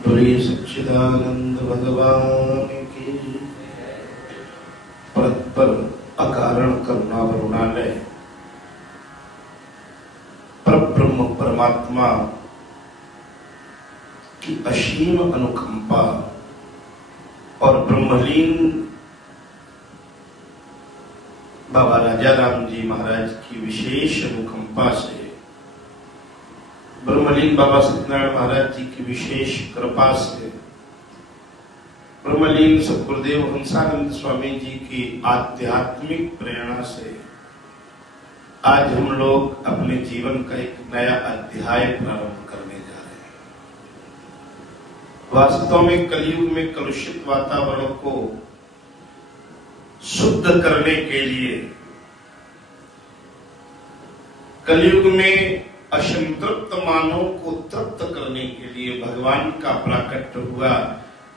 बोलिए सच्चिदानंद भगवान की। परस्पर अकारण करुणा वरुणालय परब्रह्म परमात्मा की असीम अनुकंपा और ब्रह्मलीन बाबा राजा राम जी महाराज की विशेष अनुकंपा से, ब्रह्मलीन बाबा सत्यनारायण महाराज जी की विशेष कृपा से, ब्रह्मलीन सद्गुरुदेव हंसानंद स्वामी जी की आध्यात्मिक प्रेरणा से आज हम लोग अपने जीवन का एक नया अध्याय प्रारंभ करने जा रहे हैं। वास्तव में कलयुग में कलुषित वातावरण को शुद्ध करने के लिए, कलयुग में असंतृप्त मानव को तृप्त करने के लिए भगवान का प्राकट्य हुआ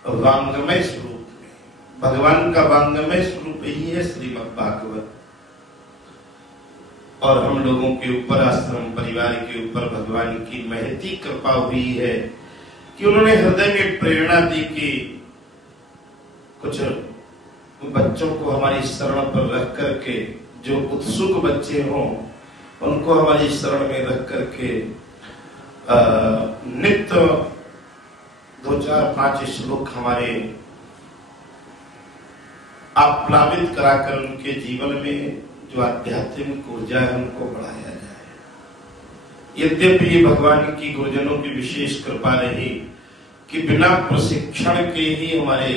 वांगमय स्वरूप में। भगवान का वांगमय स्वरूप ही है श्रीमद् भागवत। और हम लोगों के ऊपर, आश्रम परिवार के ऊपर भगवान की महती कृपा हुई है कि उन्होंने हृदय में प्रेरणा दी कि कुछ बच्चों को हमारी शरण पर रख करके, जो उत्सुक बच्चे हों उनको हमारी शरण में रख करके नित्य 2-4-5 श्लोक हमारे आप्लावित कराकर उनके जीवन में जो आध्यात्मिक ऊर्जा है उनको बढ़ाया जाए। यद्यपि ये भगवान की गुरुजनों की विशेष कृपा रही कि बिना प्रशिक्षण के ही हमारे,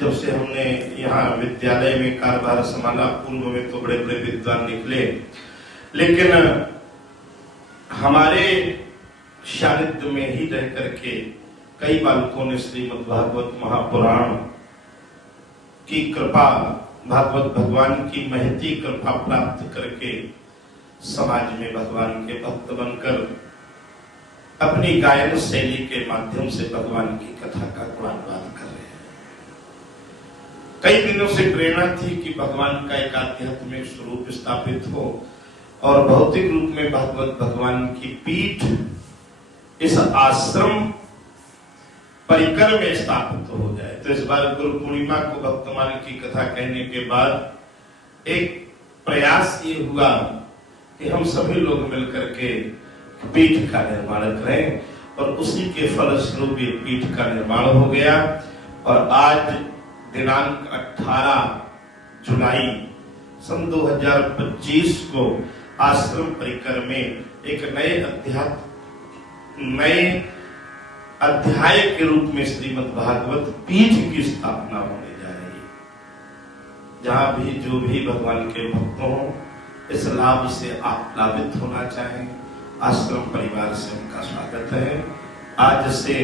जब से हमने यहाँ विद्यालय में कार्यभार संभाला, पूर्व में तो बड़े बड़े विद्वान निकले, लेकिन हमारे सानिध्य में ही रह करके कई बालकों ने श्रीमद् भागवत महापुराण की कृपा, भागवत भगवान की महती कृपा प्राप्त करके समाज में भगवान के भक्त बनकर अपनी गायन शैली के माध्यम से भगवान की कथा का गुणानुवाद कर रहे हैं। कई दिनों से प्रेरणा थी कि भगवान का एक आध्यात्मिक स्वरूप स्थापित हो और भौतिक रूप में भागवत भगवान की पीठ इस आश्रम परिकर में स्थापित हो जाए। तो इस बार गुरु पूर्णिमा को भक्तमान की कथा कहने के बाद एक प्रयास ये हुआ कि हम सभी लोग मिलकर के पीठ का निर्माण करें और उसी के फलस्वरूप ये पीठ का निर्माण हो गया। और आज दिनांक 18 जुलाई सन 2025 को आश्रम परिकर में एक नए अध्याय के रूप में श्रीमद् भागवत पीठ की स्थापना होने जा रही है। जहां भी जो भी भगवान के भक्त हों, इस लाभ से आप लाभित होना चाहें, आश्रम परिवार से उनका स्वागत है। आज से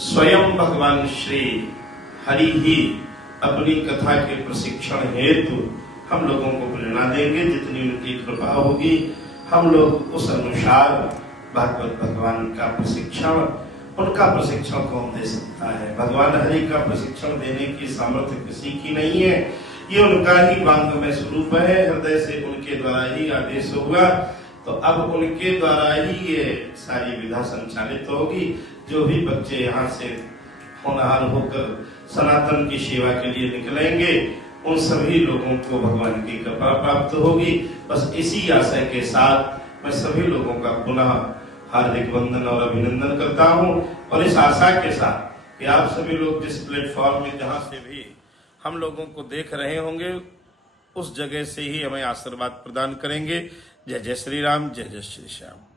स्वयं भगवान श्री हरि ही अपनी कथा के प्रशिक्षण हेतु हम लोगों को प्रेरणा देंगे। जितनी उनकी कृपा होगी हम लोग उस अनुसार भागवत भगवान का प्रशिक्षण, उनका प्रशिक्षण कौन दे सकता है? भगवान हरि का प्रशिक्षण देने की सामर्थ्य किसी की नहीं है। ये उनका ही वांगमय स्वरूप है, हृदय से उनके द्वारा ही आदेश हुआ। तो अब उनके द्वारा ही ये सारी विधा संचालित होगी। जो भी बच्चे यहाँ से होनहार होकर सनातन की सेवा के लिए निकलेंगे, उन सभी लोगों को भगवान की कृपा प्राप्त होगी। बस इसी आशय के साथ मैं सभी लोगों का पुनः हार्दिक वंदन और अभिनंदन करता हूं, और इस आशा के साथ कि आप सभी लोग जिस प्लेटफॉर्म में जहां से भी हम लोगों को देख रहे होंगे, उस जगह से ही हमें आशीर्वाद प्रदान करेंगे। जय जय श्री राम, जय जय श्री श्याम।